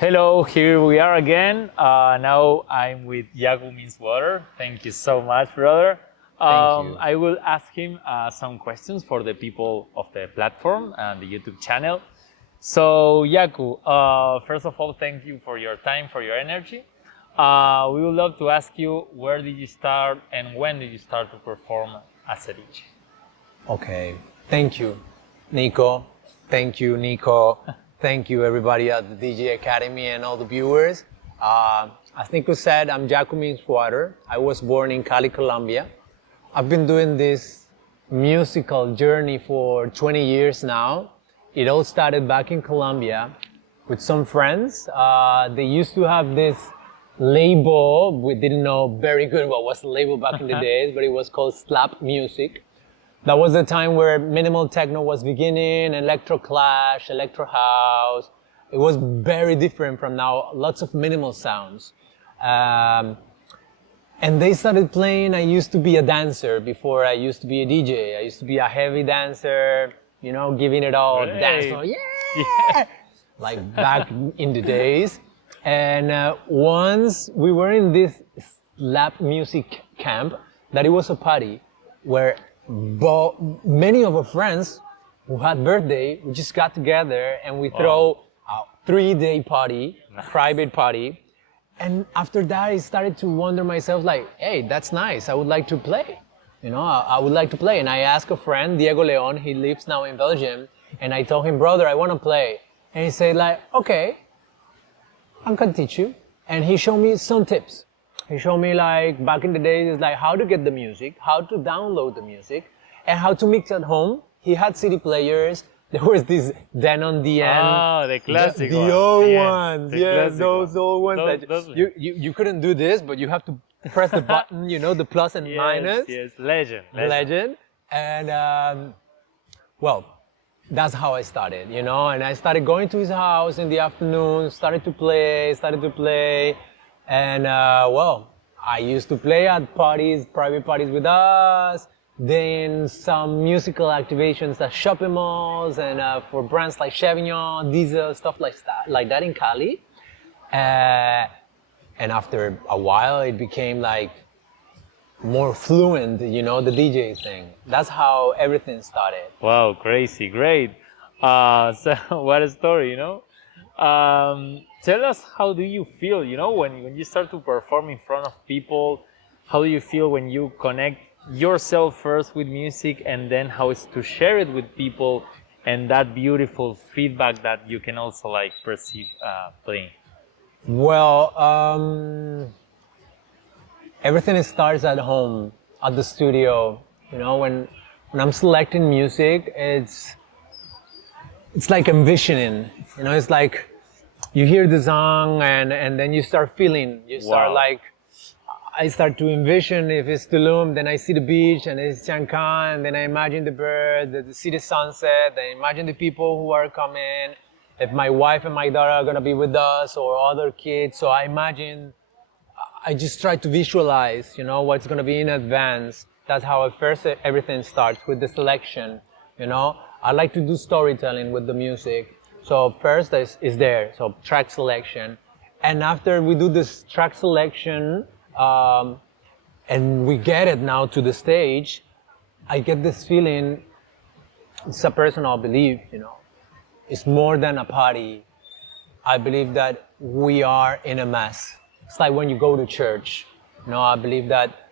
Hello, here we are again. Now I'm with Yaku means water. Thank you so much, brother. Thank you. I will ask him some questions for the people of the platform and the YouTube channel. So, Yaku, first of all, thank you for your time, for your energy. We would love to ask you, where did you start and when did you start to perform as a DJ? Okay. Thank you, Nico. Thank you, Nico. Thank you, everybody at the DJ Academy and all the viewers. As Nico said, I'm Yaku means water. I was born in Cali, Colombia. I've been doing this musical journey for 20 years now. It all started back in Colombia with some friends. They used to have this label. We didn't know very good what was the label back in the days, but it was called Slap Music. That was the time where minimal techno was beginning, electro clash, electro house. It was very different from now, lots of minimal sounds. And they started playing. I used to be a dancer before I used to be a DJ. I used to be a heavy dancer, you know, giving it all, Great. dance floor, yeah! Like back in the days. And once we were in this slap music camp, that it was a party where many of our friends who had birthday, we just got together and we throw a 3-day party, private party. And after that, I started to wonder myself like, hey, that's nice. I would like to play. You know, I would like to play. And I asked a friend, Diego Leon, he lives now in Belgium. And I told him, brother, I want to play. And he said like, okay, I can teach you. And he showed me some tips. He showed me like back in the days, it's like how to get the music, how to download the music, and how to mix at home. He had CD players. There was this Denon DN. Oh, the classic the ones. old Yes, ones. the Yeah, classic those old ones. Those You couldn't do this, but you have to press the button, you know, the plus and minus. Yes, legend. Legend. And well, that's how I started, you know, and I started going to his house in the afternoon, started to play. And well, I used to play at parties, private parties with us, then some musical activations at shopping malls and for brands like Chevignon, Diesel, stuff like that in Cali. And after a while, it became like more fluent, you know, the DJ thing. That's how everything started. Wow, crazy, great. So what a story, you know. Tell us, how do you feel, you know, when you start to perform in front of people? How do you feel when you connect yourself first with music and then how it's to share it with people and that beautiful feedback that you can also like perceive playing? Well, everything starts at home, at the studio. You know, when I'm selecting music, it's like envisioning. You know, it's like you hear the song and then you start feeling. You start Wow. like, I start to envision if it's Tulum, then I see the beach and it's Sian, and then I imagine the birds, see the sunset, I imagine the people who are coming, if my wife and my daughter are gonna be with us or other kids. So I just try to visualize, you know, what's gonna be in advance. That's how at first everything starts with the selection, you know. I like to do storytelling with the music. So first is there, so track selection. And after we do this track selection, and we get it now to the stage, I get this feeling, it's a personal belief, you know. It's more than a party. I believe that we are in a mass. It's like when you go to church. You know, I believe that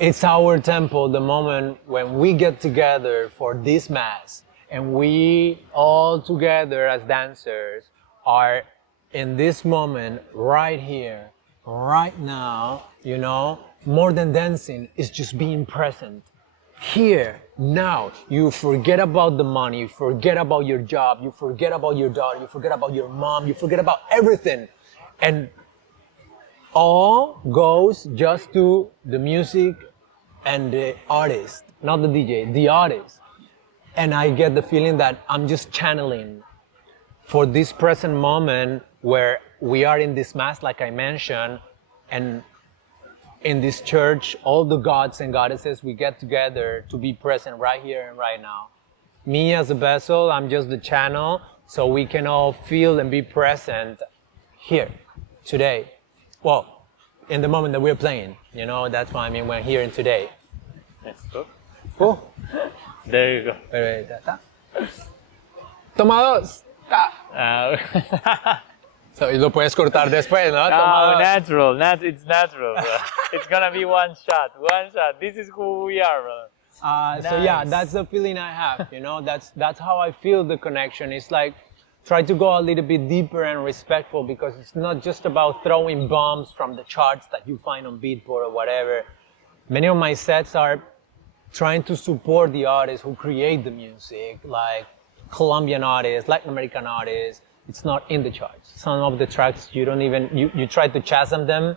it's our temple, the moment when we get together for this mass and we all together as dancers are in this moment right here, right now, you know. More than dancing, it's just being present. Here, now, you forget about the money, you forget about your job, you forget about your daughter, you forget about your mom, you forget about everything. And all goes just to the music and the artist, not the DJ, the artist. And I get the feeling that I'm just channeling for this present moment where we are in this mass, like I mentioned, and in this church, all the gods and goddesses, we get together to be present right here and right now. Me as a vessel, I'm just the channel so we can all feel and be present here, today. Well, in the moment that we're playing, you know, that's what I mean, we're here and today. Yes, cool. Cool. There you go. Toma dos. Ta. So, y lo puedes cortar después, ¿no? Toma No, dos. natural. It's natural, bro. It's gonna be one shot. One shot. This is who we are, bro. So yeah, Nice. that's the feeling I have. You know, that's how I feel the connection. It's like try to go a little bit deeper and respectful, because it's not just about throwing bombs from the charts that you find on Beatport or whatever. Many of my sets are trying to support the artists who create the music, like Colombian artists, Latin American artists. It's not in the charts. Some of the tracks you don't even, you try to chasm them,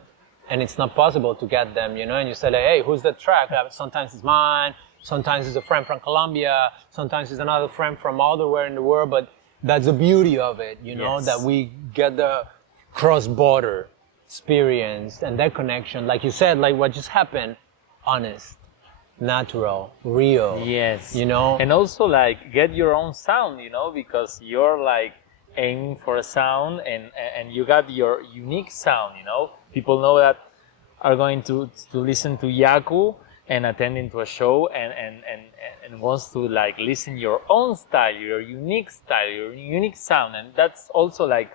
and it's not possible to get them, you know, and you say like, hey, who's the track? Sometimes it's mine, sometimes it's a friend from Colombia, sometimes it's another friend from elsewhere in the world, but that's the beauty of it, you know, Yes. that we get the cross-border experience and that connection, like you said, like what just happened, honest, natural, real. Yes. You know? And also like get your own sound, you know, because you're like aiming for a sound and you got your unique sound, you know. People know that are going to listen to Yaku and attending to a show and wants to like listen your own style, your unique sound. And that's also like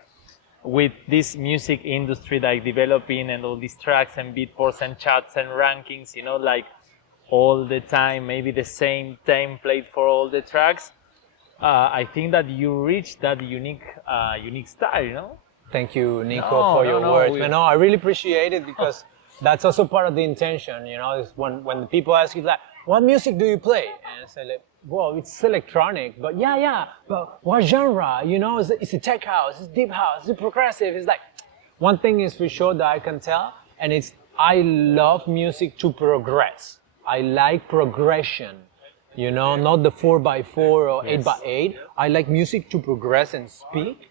with this music industry like developing and all these tracks and beatports and charts and rankings, you know, like all the time, maybe the same template for all the tracks. I think that you reach that unique style, you know? Thank you, Nico, No, for no, your no, words. we- Man, no, I really appreciate it, because that's also part of the intention, you know, is when the people ask you like, what music do you play? And I say like, well, it's electronic, but yeah, but what genre? You know, is it tech house? Is it deep house? Is it progressive? It's like, one thing is for sure that I can tell, and it's, I love music to progress. I like progression, you know, not the 4x4 or Yes. 8x8. I like music to progress and speak,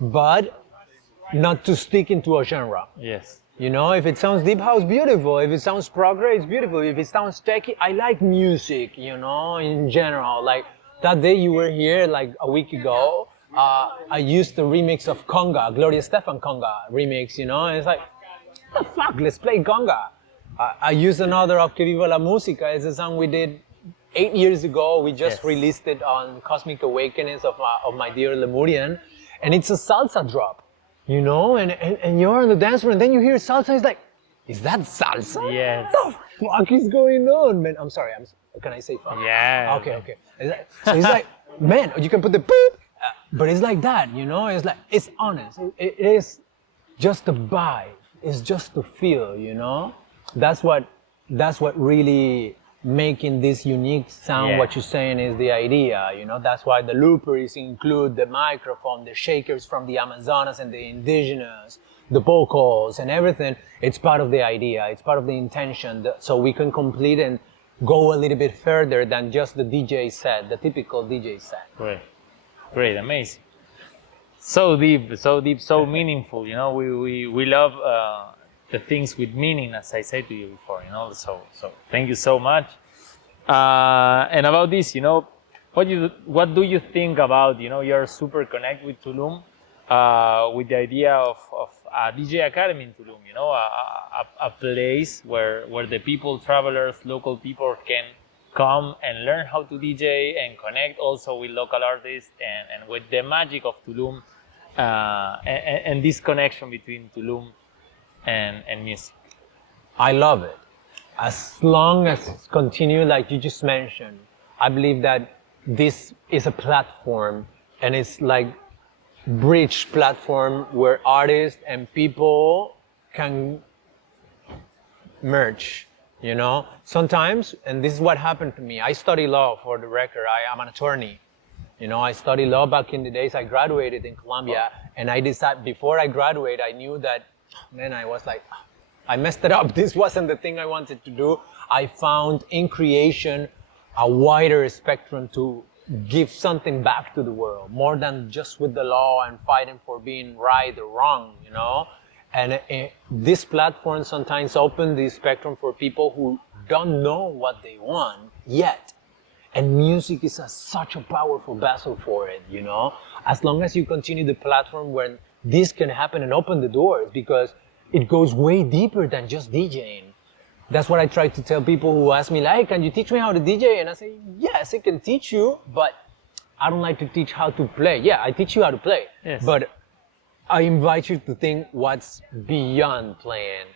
but not to stick into a genre. Yes. You know, if it sounds deep house, beautiful. If it sounds progress, it's beautiful. If it sounds techy, I like music, you know, in general. Like that day you were here, like a week ago, I used the remix of Conga, Gloria Estefan Conga remix, you know, and it's like, what the fuck, let's play Conga. I used another of Que Viva la Música. It's a song we did 8 years ago. We just Yes. released it on Cosmic Awakenings of my dear Lemurian, and it's a salsa drop, you know, and you're on the dance floor, and then you hear salsa, it's like, is that salsa? Yes. What the fuck is going on, man? I'm sorry, can I say fuck? Yeah. Okay. So it's like, man, you can put the beep, but it's like that, you know, it's like, it's honest. It is just a vibe. It's just a feel, you know? That's what really making this unique sound, Yeah. what you're saying is the idea, you know? That's why the loopers include the microphone, the shakers from the Amazonas and the indigenous, the vocals and everything. It's part of the idea, it's part of the intention, so we can complete and go a little bit further than just the DJ set, the typical DJ set. Great, amazing. So deep, so meaningful. You know, we love the things with meaning, as I said to you before. You know, so thank you so much. And about this, you know, what do you think about? You know, you're super connected with Tulum, with the idea of a DJ Academy in Tulum. You know, a place where the people, travelers, local people can come and learn how to DJ and connect also with local artists and with the magic of Tulum, and this connection between Tulum and music. I love it. As long as it's continue like you just mentioned, I believe that this is a platform, and it's like bridge platform where artists and people can merge, you know? Sometimes, and this is what happened to me, I study law, for the record. I am an attorney. You know, I studied law back in the days. I graduated in Colombia, and I decided, before I graduated, I knew that, man, I was like, I messed it up. This wasn't the thing I wanted to do. I found in creation a wider spectrum to give something back to the world, more than just with the law and fighting for being right or wrong, you know? And this platform sometimes open the spectrum for people who don't know what they want yet. And music is such a powerful vessel for it, you know? As long as you continue the platform where this can happen and open the doors, because it goes way deeper than just DJing. That's what I try to tell people who ask me, like, "Hey, can you teach me how to DJ?" And I say, yes, I can teach you, but I don't like to teach how to play. Yeah, I teach you how to play, Yes. but I invite you to think what's beyond playing,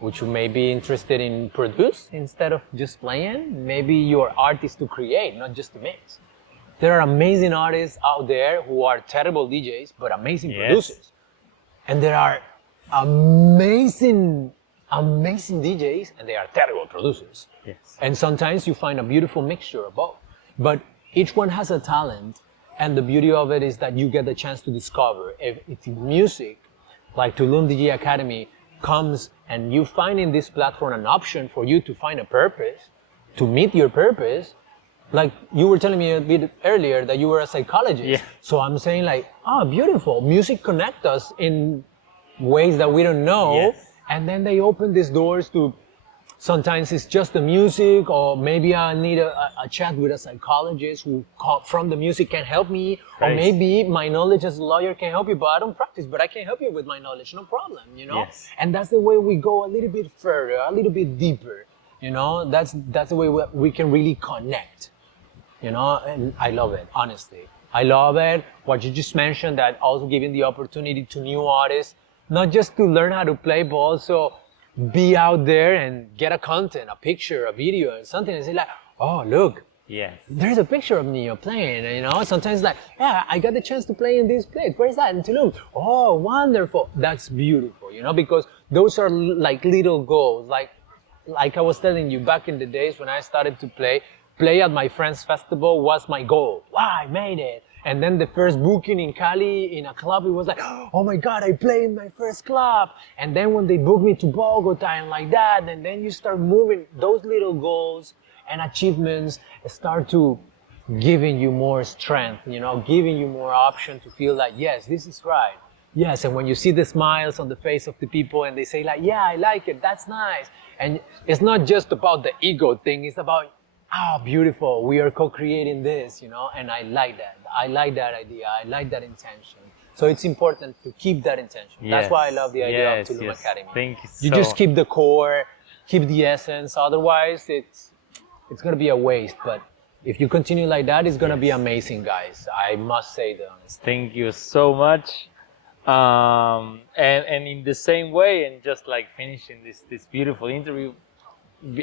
which you may be interested in produce instead of just playing. Maybe your art is to create, not just to mix. There are amazing artists out there who are terrible DJs, but amazing Yes. producers. And there are amazing DJs, and they are terrible producers. Yes. And sometimes you find a beautiful mixture of both. But each one has a talent, and the beauty of it is that you get the chance to discover. If music, like Tulum DJ Academy, comes and you find in this platform an option for you to find a purpose, to meet your purpose, like you were telling me a bit earlier that you were a psychologist. Yeah. So I'm saying like, beautiful. Music connects us in ways that we don't know. Yes. And then they open these doors to, sometimes it's just the music, or maybe I need a chat with a psychologist who from the music can help me, or Right. maybe my knowledge as a lawyer can help you, but I don't practice, but I can help you with my knowledge, no problem, you know? Yes. And that's the way we go a little bit further, a little bit deeper, you know? That's the way we can really connect, you know? And I love it, honestly. I love it, what you just mentioned, that also giving the opportunity to new artists, not just to learn how to play, but also be out there and get a content, a picture, a video, and something, and say like, oh, look, Yes. there's a picture of Neo playing, you know? Sometimes like, yeah, I got the chance to play in this place. Where is that? In Tulum. Oh, wonderful. That's beautiful, you know, because those are like little goals. Like I was telling you, back in the days when I started to play at my friend's festival was my goal. Wow, I made it. And then the first booking in Cali in a club, it was like, oh my God, I played in my first club. And then when they booked me to Bogota and like that, and then you start moving, those little goals and achievements start to giving you more strength, you know, giving you more option to feel like, yes, this is right. Yes, and when you see the smiles on the face of the people and they say like, yeah, I like it, that's nice. And it's not just about the ego thing, it's about, beautiful, we are co-creating this, you know, and I like that. I like that idea, I like that intention. So it's important to keep that intention. Yes. That's why I love the idea Yes, of Tulum yes. Academy. Thank you You so just keep the core, keep the essence, otherwise it's gonna be a waste. But if you continue like that, it's gonna be amazing, guys. I must say that. Thank you so much. And in the same way, and just like finishing this beautiful interview,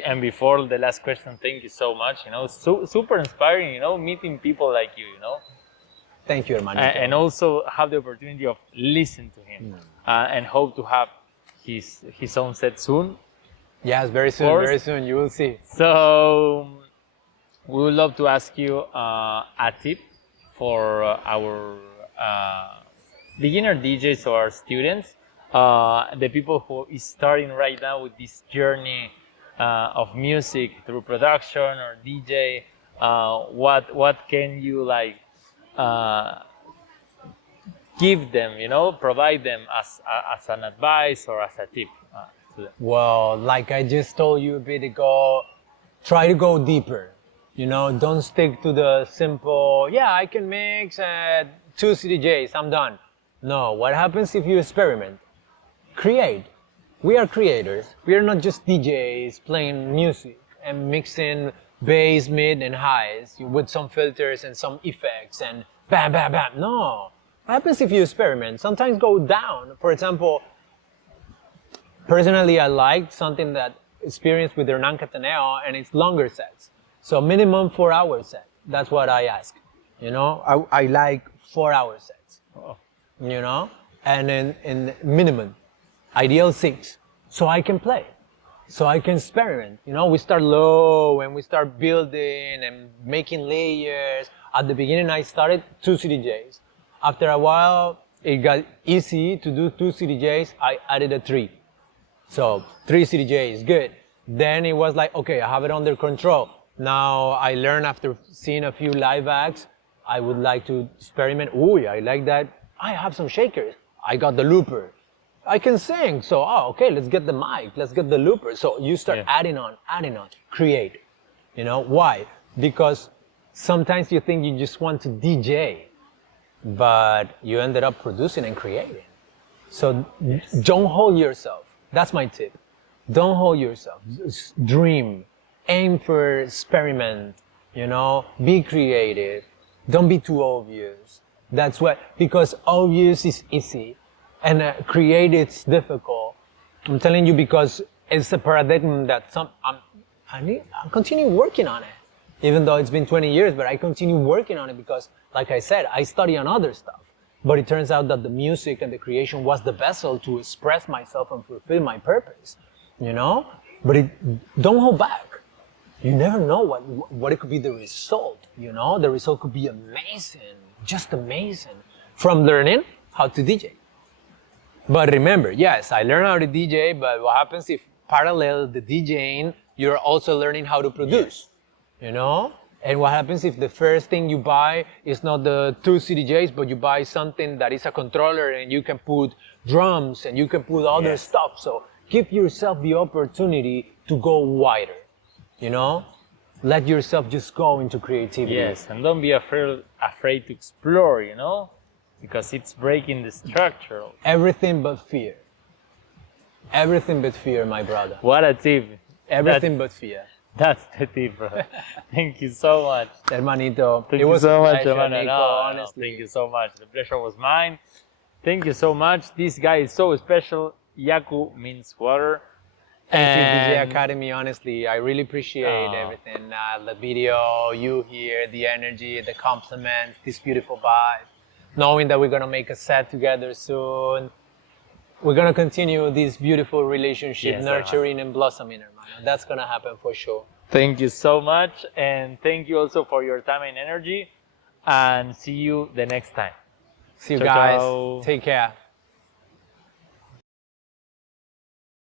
and before the last question, thank you so much. You know, super inspiring. You know, meeting people like you. You know, Thank you, hermanito. and also have the opportunity of listen to him, and hope to have his own set soon. Yes, very soon, course. very soon. You will see. So we would love to ask you a tip for our beginner DJs or our students, the people who is starting right now with this journey of music through production or DJ. What can you like give them? You know, provide them as an advice or as a tip to them. Well, like I just told you a bit ago, try to go deeper. You know, don't stick to the simple, yeah, I can mix at 2 CDJs, I'm done. No, what happens if you experiment? Create. We are creators. We are not just DJs playing music and mixing bass, mid, and highs with some filters and some effects and bam, bam, bam. No. What happens if you experiment? Sometimes go down. For example, personally, I liked something that experienced with Hernan Cataneo, and it's longer sets. So minimum 4-hour set. That's what I ask. You know, I like 4-hour sets. Oh. You know, and in minimum, ideal 6. So I can play. So I can experiment. You know, we start low and we start building and making layers. At the beginning, I started 2 CDJs. After a while, it got easy to do 2 CDJs. I added a 3. So 3 CDJs, good. Then it was like, okay, I have it under control. Now I learned after seeing a few live acts, I would like to experiment. Ooh, I like that. I have some shakers. I got the looper. I can sing. So, okay, let's get the mic. Let's get the looper. So you start adding on, create. You know, why? Because Sometimes you think you just want to DJ, but you ended up producing and creating. So don't hold yourself. That's my tip. Don't hold yourself. Just dream. Aim for experiment. You know, be creative. Don't be too obvious. That's what, because obvious is easy and create it's difficult. I'm telling you because it's a paradigm that I'm continue working on it. Even though it's been 20 years, but I continue working on it because, like I said, I study on other stuff. But it turns out that the music and the creation was the vessel to express myself and fulfill my purpose, you know? But don't hold back. You never know what it could be the result, you know? The result could be amazing, just amazing, from learning how to DJ. But remember, yes, I learned how to DJ, but what happens if parallel the DJing, you're also learning how to produce, you know? And what happens if the first thing you buy is not the 2 CDJs, but you buy something that is a controller and you can put drums and you can put other stuff. So give yourself the opportunity to go wider, you know? Let yourself just go into creativity. Yes, and don't be afraid to explore, you know? Because it's breaking the structure. Everything but fear. Everything but fear, my brother. What a tip. Everything but fear. That's the tip, bro. Thank you so much. Hermanito, Thank it you was so a much, pleasure, hermano. Nico, No, honestly. thank you so much. The pleasure was mine. Thank you so much. This guy is so special. Yaku means water. Thank you, DJ And- Academy. Honestly, I really appreciate everything. The video, you here, the energy, the compliments, this beautiful vibe. Knowing that we're gonna make a set together soon. We're gonna continue this beautiful relationship, Yes, nurturing and blossoming, hermano. That's gonna happen for sure. Thank you so much. And thank you also for your time and energy. And see you the next time. See you Ciao, guys. ciao. Take care.